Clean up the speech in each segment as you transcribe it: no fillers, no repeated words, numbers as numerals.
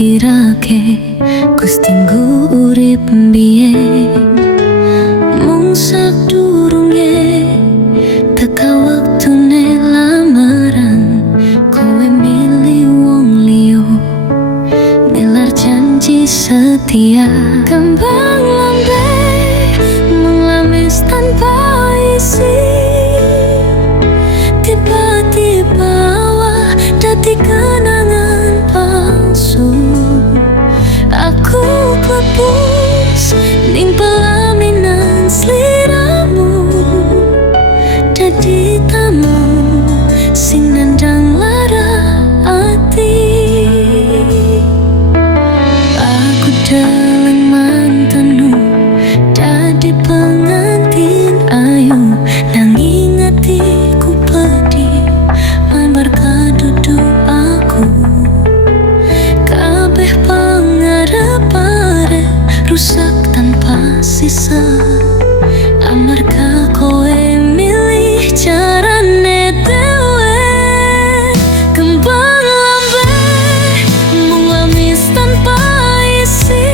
takdirake Gusti nggo urip mbiyen mung sadurunge teka waktune lamaran kowe milih wong liya nilar janji setia kembang lambe mengamis tanpa isi tiba-tiba wah dadi kenangan palsu aku klepus ning pelaminan sliramu dadi tamu sing nandang lara ati aku deleng mantanmu dadi pengantin ayu nanging atiku pedih mambar kadudu aku kabeh pangarep-arep rusak tanpa sisa amarga kowe milih carane dhewe kembang lambe mung lamis tanpa isi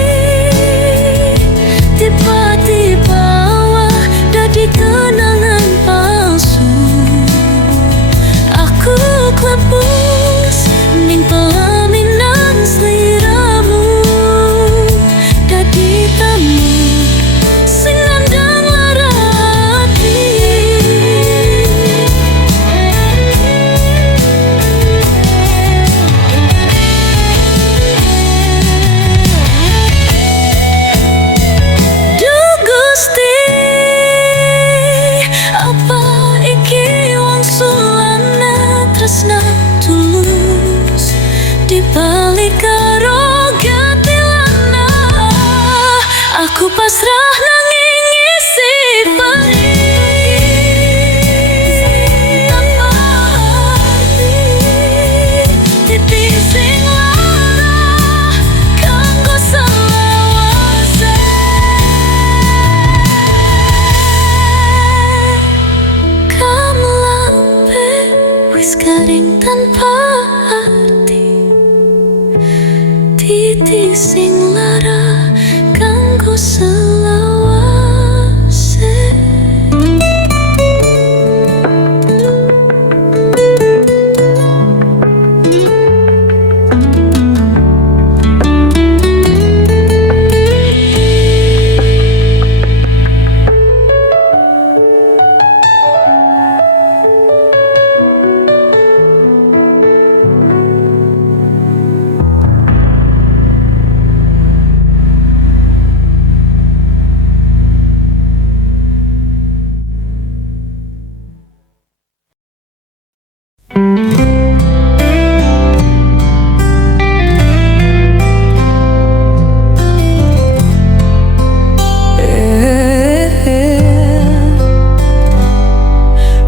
tiba-tiba wah dadi kenangan palsu aku klepus ning pelaminan sliramu dadi tamu sing nandang lara ati Duh Gusti apa iki wong sulane tresna tulus dibalik karo gatilana aku pasrah nanging isi tanpa arti titi sing lara kanggo selawase kamu lambe wis garing tanpa arti titi sing lara kanggo selawase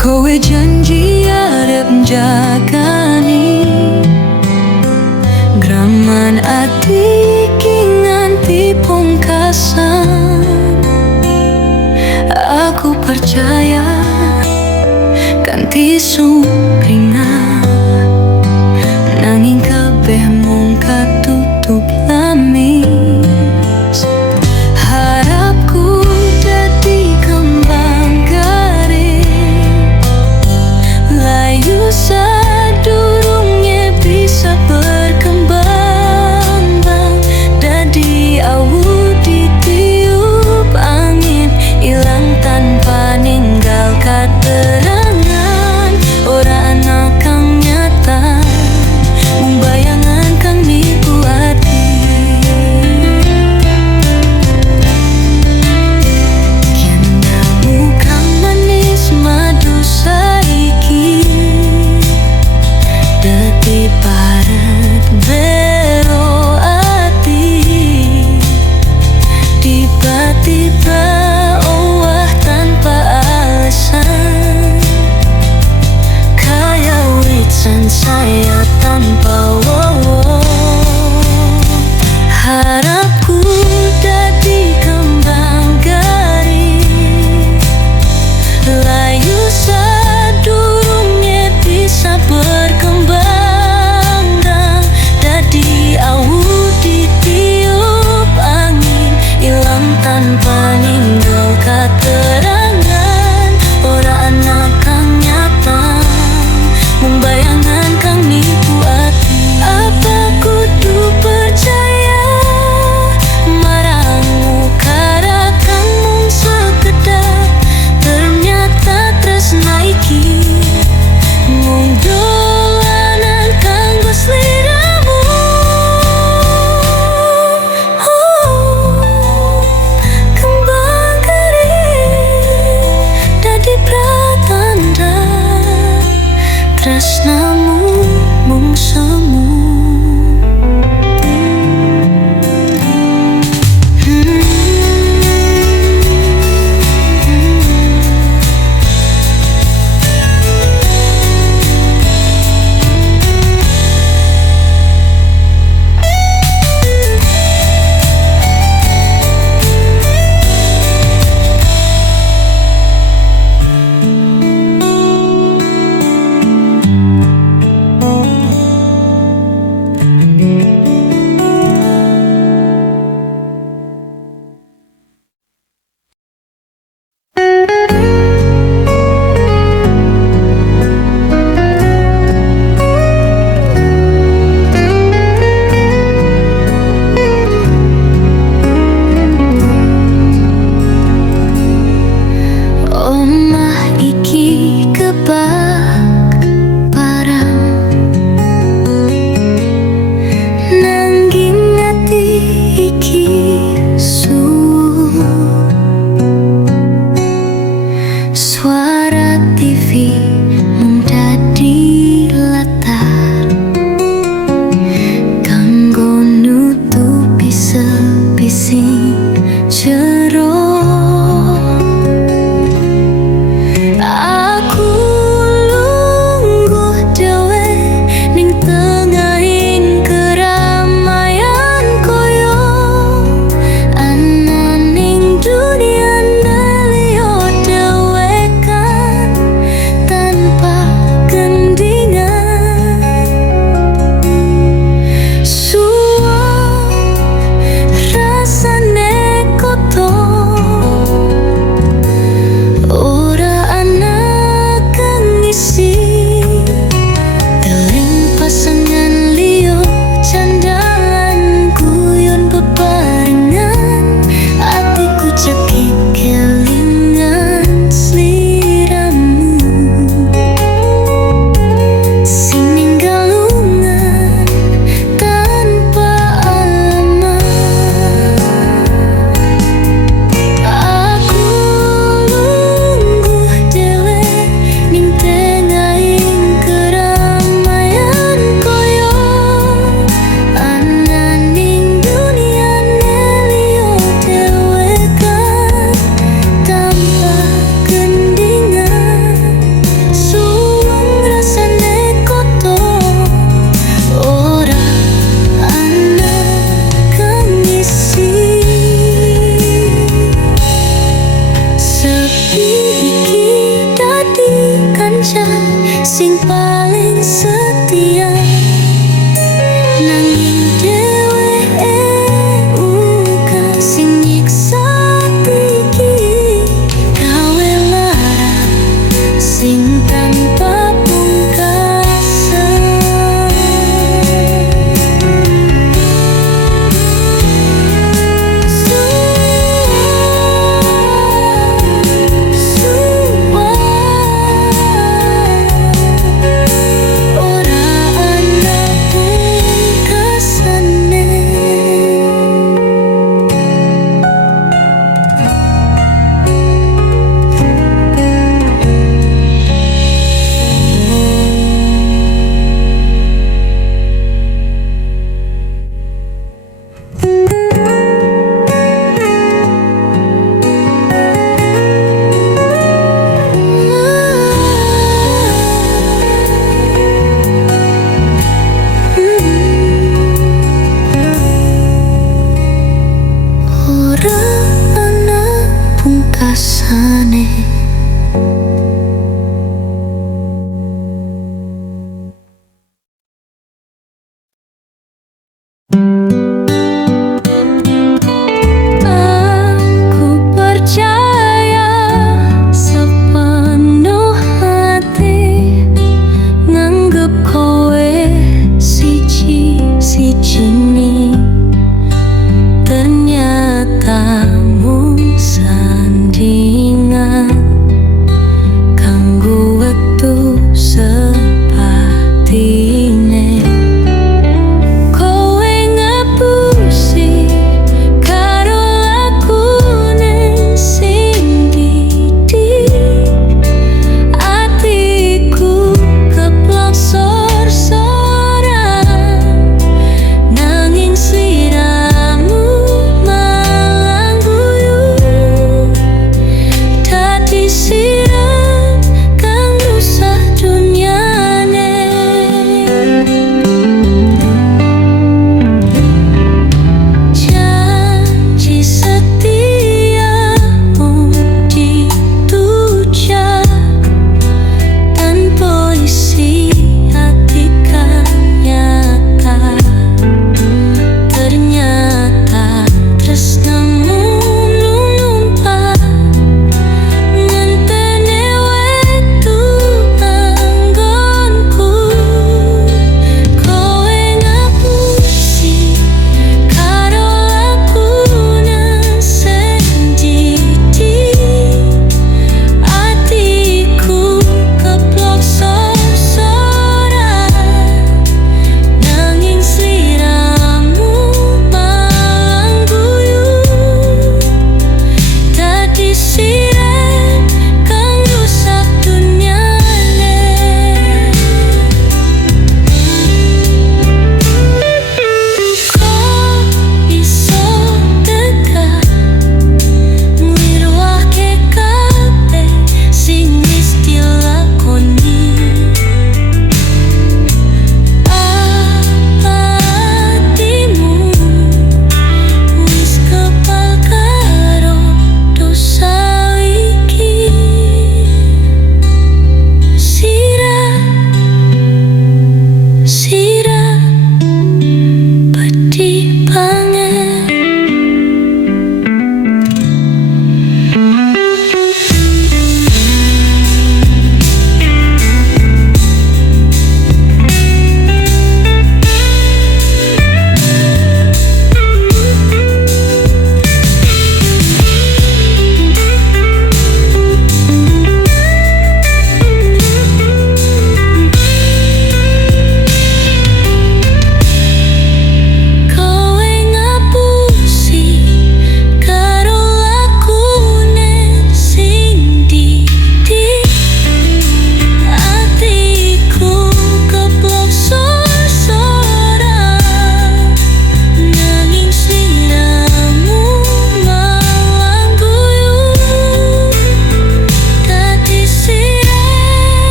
kowe janji arep njagani graman ati iki nganti pungkasan aku percaya kanthi sumringah nanging kabeh mung katutup lamis harapku dadi kembang garing layu sadurunge bisa berkembang dadi awu ditiup angin ilang tanpa ninggal katerangan ora ana kang nyata mung bayangan kang nipu ati yen namu kang manis madu saiki dadi paret bero ati tiba-tiba owah tanpa alasan kaya witan saya tanpa wowo harapku dadi kembang garing layu sadurunge bisa berkembang dadi awu tresnamu mung semu. Sing paling setia nanging dheweke uga sing nyiksa iki gawe lara sing tanpa pungkasan.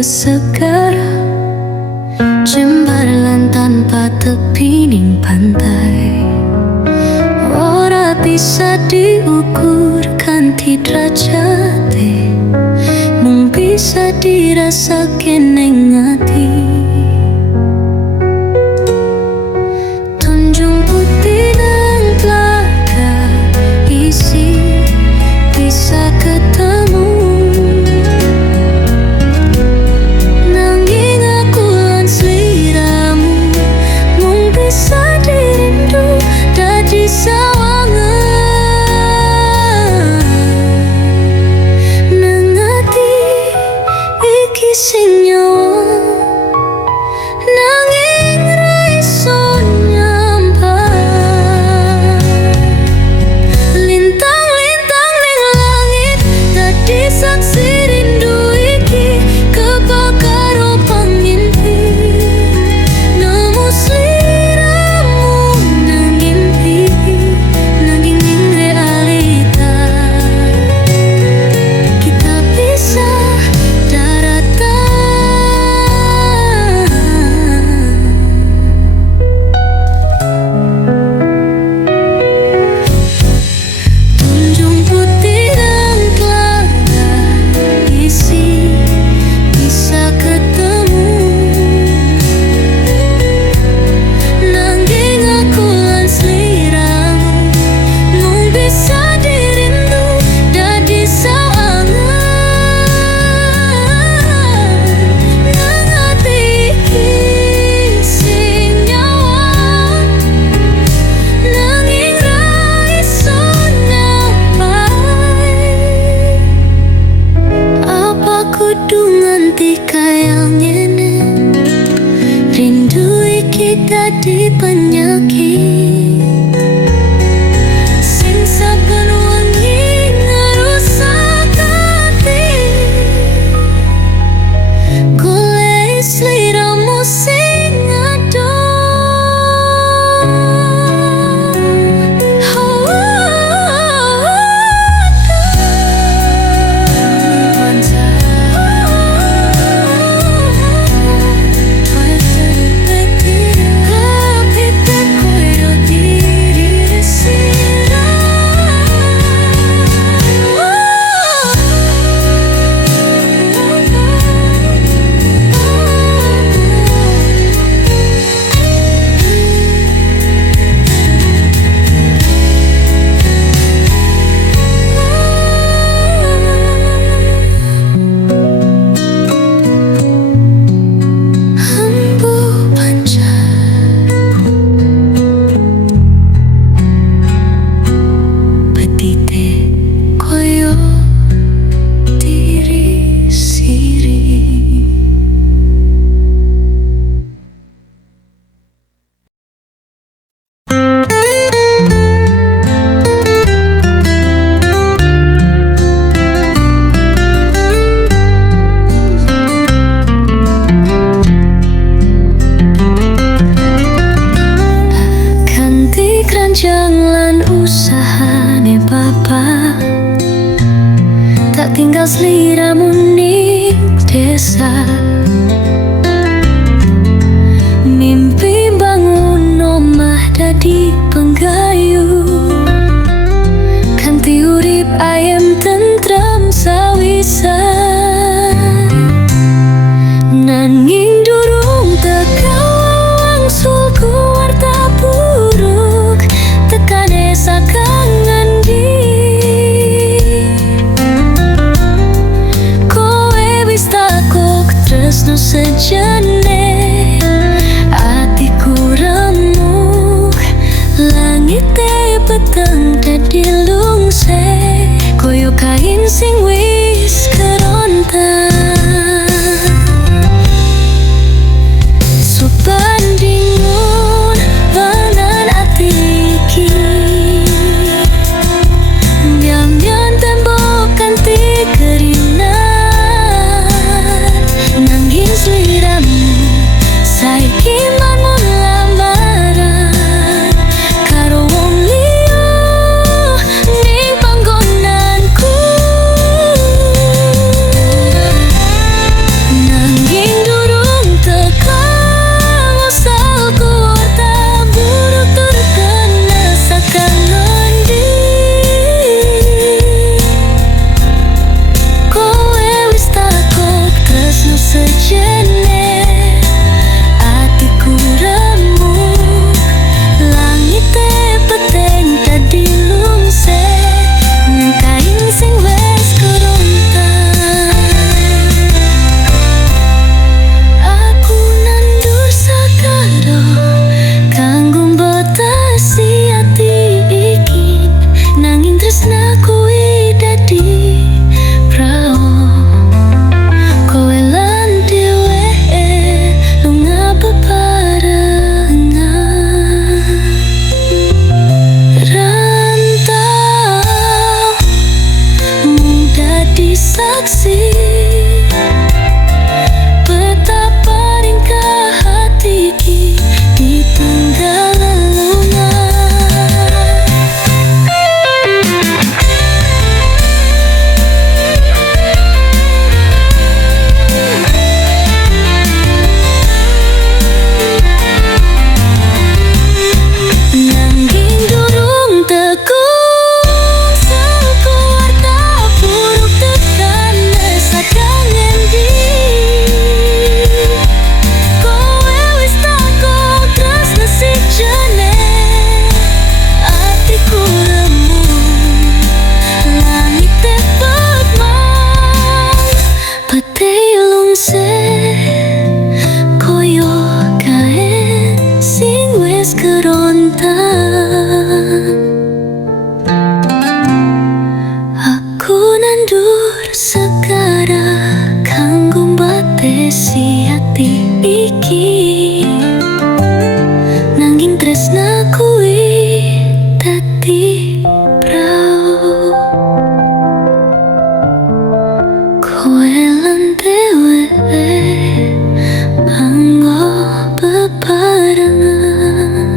udara segar, jembalan tanpa tepi ning pantai. Ora bisa diukur kanthi derajate, mung bisa dirasakan ning ati. Tunjung putih nang telaga isi bisa ketemu, nanging aku lan sliramu mung bisa dirindu dadi sawangan. Nang ati iki sing nyawa, nanging ra iso nyampai. Lintang-lintang ning langit dadi saksi rindu iki, kebakar pangimpi. Nemu sliramu nang ngimpi, nanging ning realita kita pisah daratan. Tunjung putih nang telaga isi bisa ketemu, nanging aku lan sliramu mung bisa dirindu dadi sawangan. Nang ati iki sing nyawa, nanging ra iso nyampai. Apa kudu nganti kaya ngene, rindu iki dadi penyakit sing saben wengi ngerusak ati. Golek sliramu sing adoh. Empu panjang petite koyo diri siri. Ganti keranjang lan usahane papa, tak tinggal sliramu ning desa. Mimpi bangun omah dadi penggayu, ganti urip ayem tentrem sawisan. Nanging durung teka wangsulku warta buruk, tekane saka ngendi. Kowe wis takok tresno sejane, atiku remuk, langite peteng dadi lungse, koyo kain sing wis keronta. Subandingun banan ati iki, nyam-nyam tembok kanthi kerinan, nanging sliramu saksi betapa ringkah hati ki di tengah lelungan. Nanging durung tekung sekuat tak buruk tekan sadang endi. Kowe wis takut tresno sijene atiku lemu langit tepet mang pete lungse koyo kae sing wis kerontan. Aku nandur segara kanggo mbatesi ati iki, nanging tresna kuwi dadi prau. Kowe lan dheweké manggo bebarengan.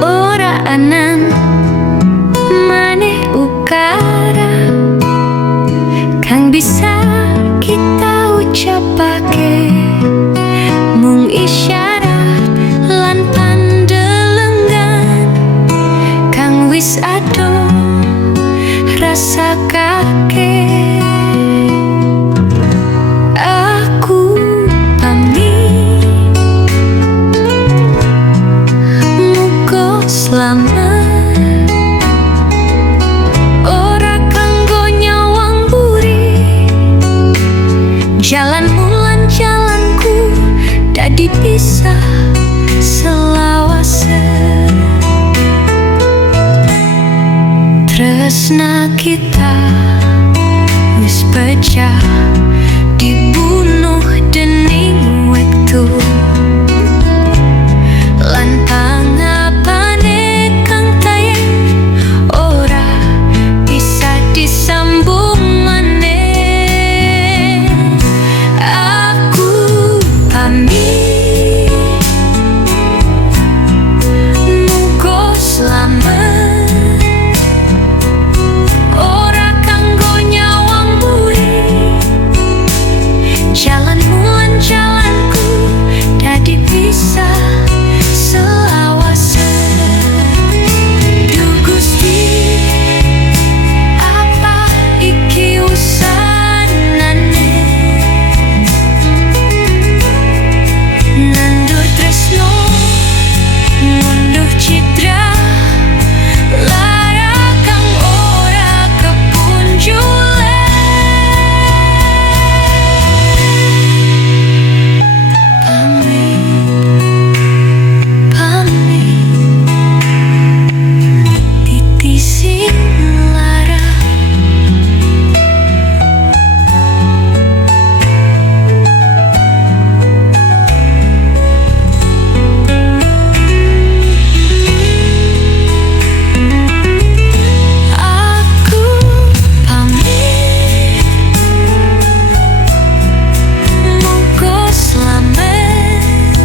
Ora anan maneh ukara kang bisa kita ucapake, mung isyarat lan pandelengan kang wis ado rasakake. Aku pamit, muga slamet. Ora kanggo nyawang buri, jalanmu lan jalanku dadi pisah selawase. Tresna kita wis pecah, dibunuh dening wektu lan pangapane kang tayang ora bisa disambung maneh. Aku pamit, muga slamet. Ora kanggo nyawang buri, jalanmu lan jalanku dadi pisah selawase. Duh Gusti, apa iki usanane? Nandur tresno, ngunduh citra, lara kang ora kepunjule. Pamit, titisin lara. Aku pamit, muga slamet.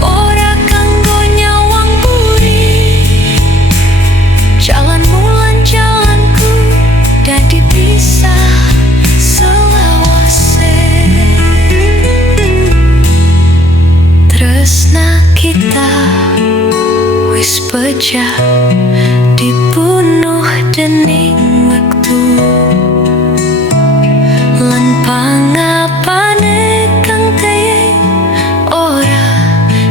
Ora kanggo nyawang buri, jalanmu lan jalanku dadi pisah selawase. Tresna kita wis pecah, dibunuh dening wektu lan pangapane kang tayang ora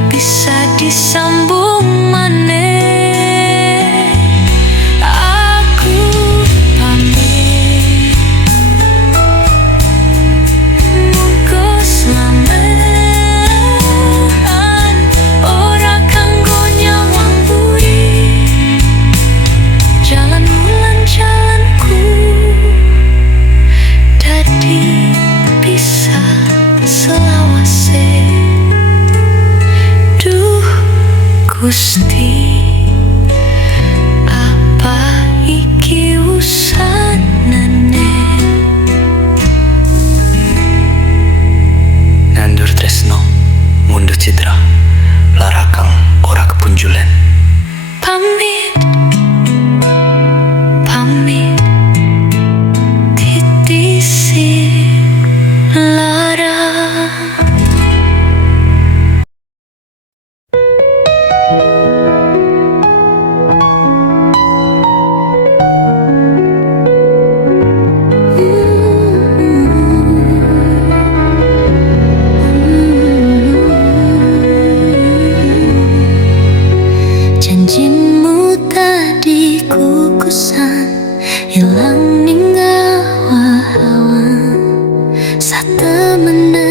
bisa disambung maneh. Aku pamit, muga slamet. Ora kanggo nyawang buri, kukusan ilang ning awan satemene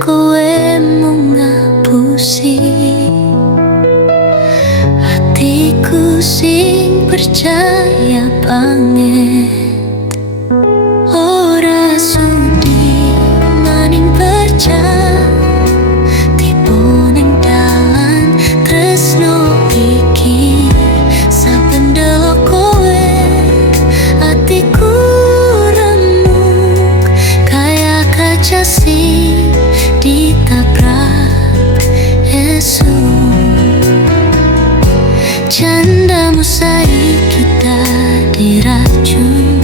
kowe mung ngapusi hatiku sing percaya banget ora sudi maning percaya tiba ning dalan tresno iki saben delok kowe hatiku remuk kaya kaca sing ditabrak esuk candamu saiki dadi racun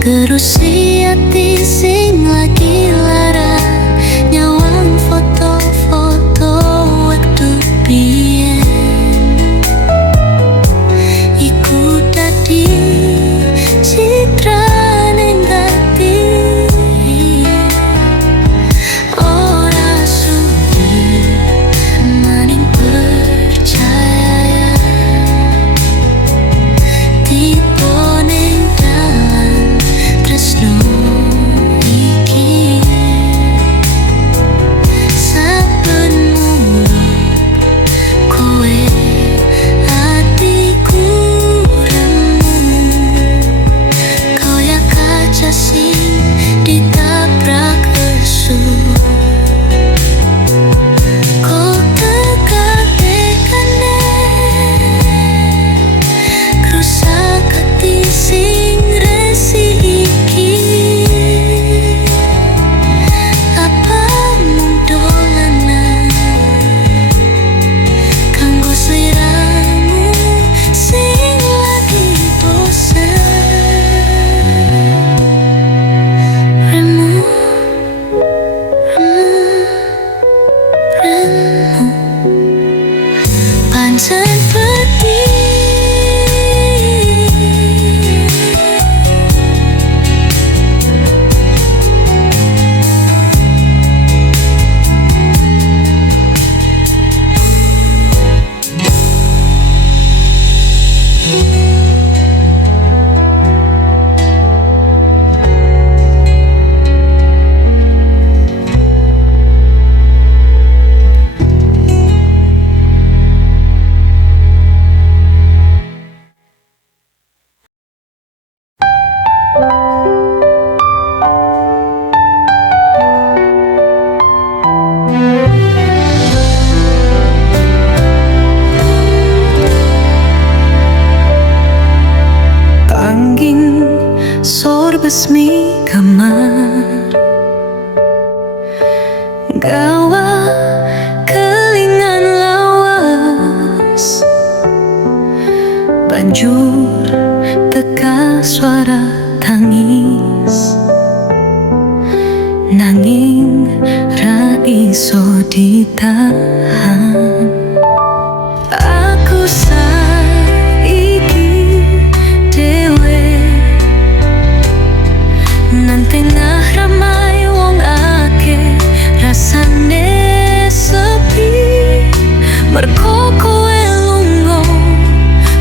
kerusi hati sing lagi lara nyawang foto-foto waktu biyen iku dadi citra ning ati ora sudi maning percaya tiba ning dalan tresno iki saben muluk kowe hatiku remuk kaya kaca sing ditabrak esuk kok teka-tekane rusak hati sing resi iki apa mung dolanan kanggo sliramu sing lagi bosen remu pancen pedih Tangging sorbesmi kamar gawa kelingan lawas banjur teka suara tangis nanging ra iso ditahan aku saiki dewe nang tengah ramai wong akeh rasane sepi merko kowe lunga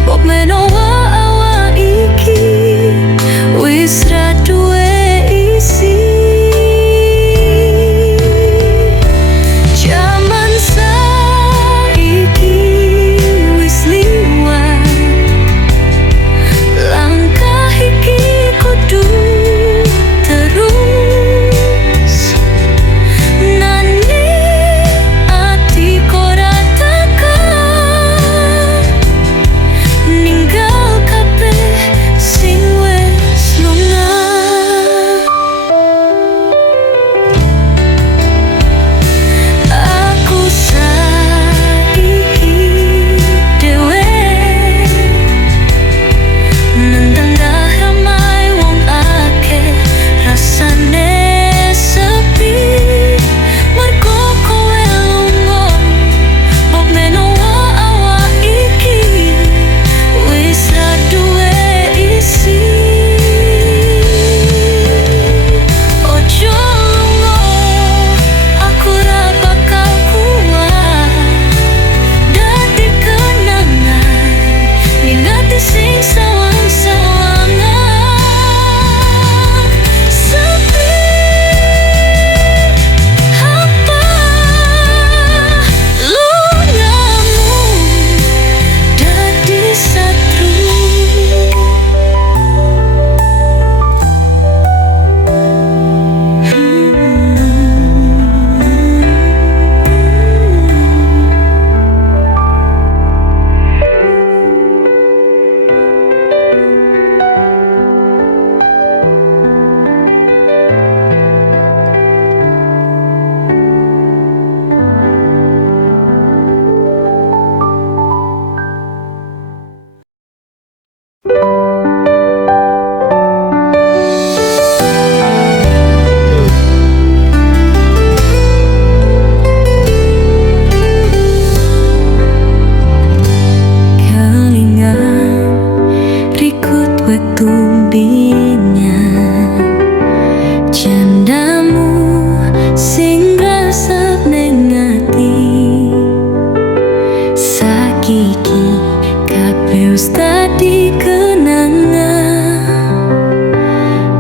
kok menowa awak iki wis ra duwe isi jaman petumbinya candamu sing resep ning ati sakiki kabeh wis dadi kenangan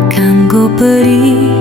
kanggo peri